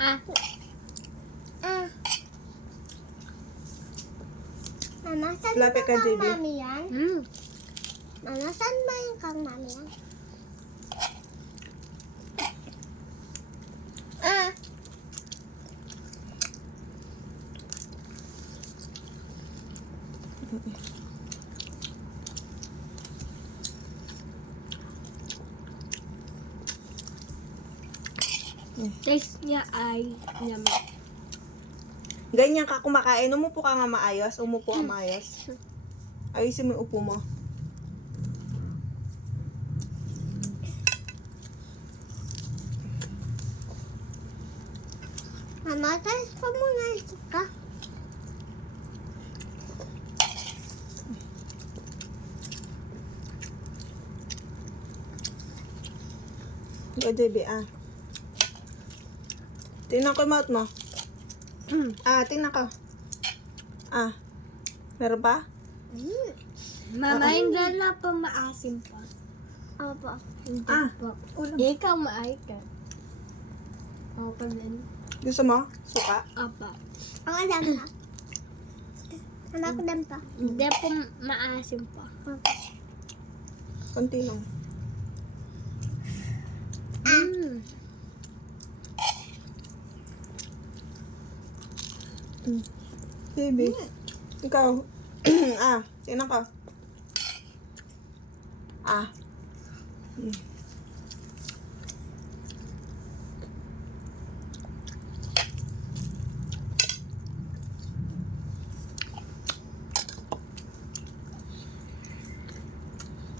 Ah. Mama, saan Lapit ba ka, kang JB. mami yan? Mm. Mama, saan ba yung kang mami yan? Ah. Taste niya ay yummy. Ganyan ka kumakain. Umupo ka nga maayos. Umupo ka maayos. Ayusin mo yung upo mo. Mama, tayo pa muna ito ka. Ikaw, JB, Tingnan ko yung mouth mo. Tingnan ko. Meron pa? Mama, hindi na pa maasim pa. Opo. Hindi po. Ulam. Ikaw maay ka. Ako pa din. Gusto mo? Suka? Apa. Ako lang pa. Anak ko lang pa. Hindi po maasim pa. Konti lang. JB. Ikaw. Tingnan ko.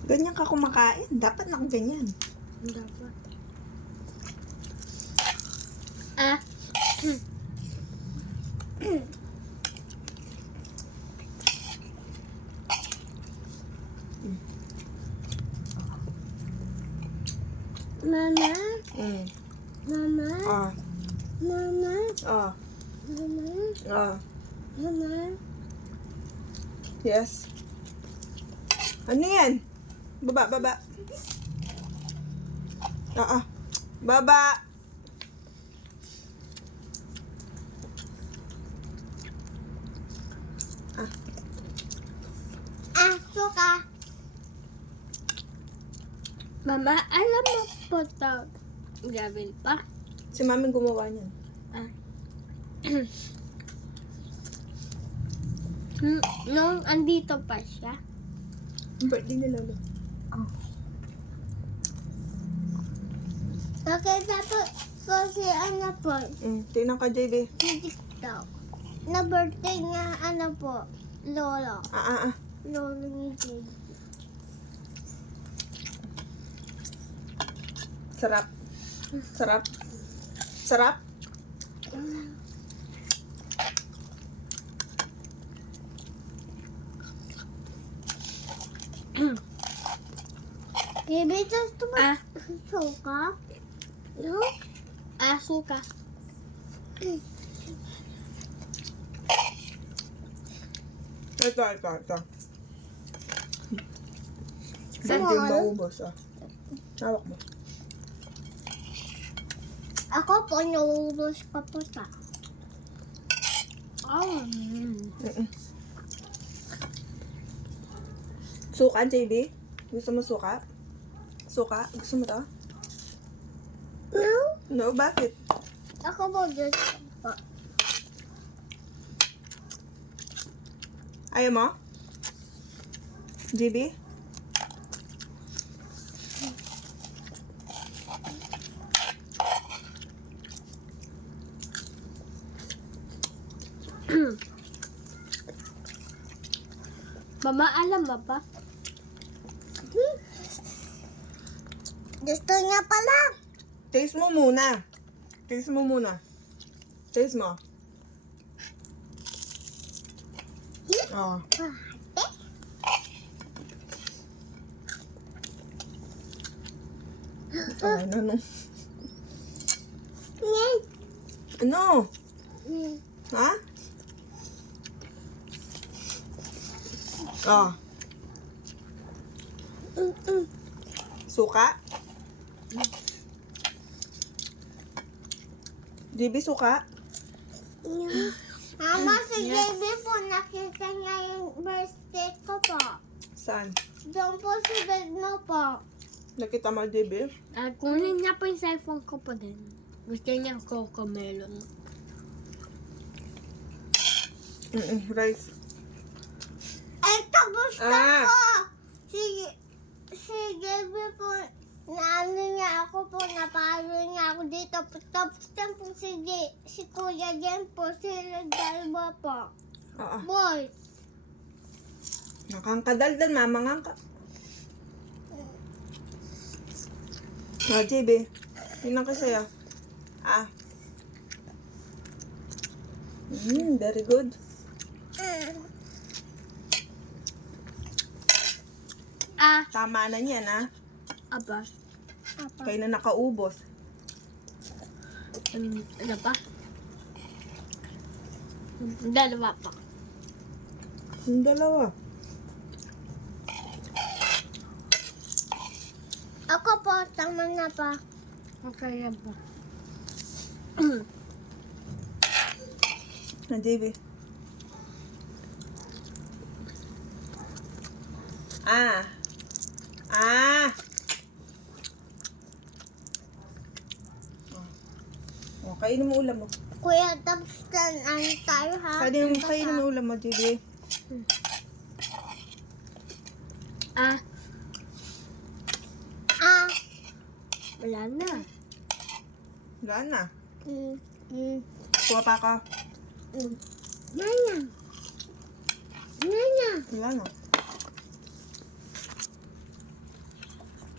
Ganyan ka kumakain. Dapat na ganyan. Dapat. Mama, mama, mama, mama, mama. Yes. Ano yan? Baba, baba. Baba. Suka. Mama, alam mo po ito. Gawin pa. Si mami gumawa niyan. Nung andito pa siya. Birthday ni Lolo. Nakita po si ano po, Tingnan ka, JB. si TikTok. Na birthday niya, ano po, Lolo. Lolo ni JB. Sarap. Sarap. Sarap. JB, just to suka. No? Suka. Ito. Hindi maubos, Hawak mo. Ako po, naubos pa po sa. Suka, JB? Gusto mo suka? Suka? Gusto mo to? No? No, bakit? Ako po, just po. Ayaw mo? JB? Mama, alam mo ba? Gusto niya pala. Taste mo muna. Taste mo muna. Taste mo. Ano? Yan. Ano? Ha? Suka? JB, suka? Mama, si Yes. JB po, nakita niya yung birthday ko po. Saan? Doon po sa bed mo po. Nakita mo, JB? Kunin niya po yung cellphone ko po din. Gusto niya coco melon. Rice. Ay, tapos na Ah. po. Si JB po, naano niya ako po, napalo niya ako dito. Tapos na po si Kuya Jen po, sila dalawa po. Oo. Boy. Nakangkadaldan, mamang ka. JB. Tingnan ko sa'yo. Very good. Tama na yan, Aba. Kayo na nakaubos. Ano pa? Dalawa pa. Yung dalawa. Ako po, tama na pa. Okay yan pa. JB. Kainin mo ulam mo. Kuya, tapos na ano tayo ha? Kainin mo ulam mo, JB. Wala na. Wala na. Wala Kuha pa ako. na. Wala na. Wala na.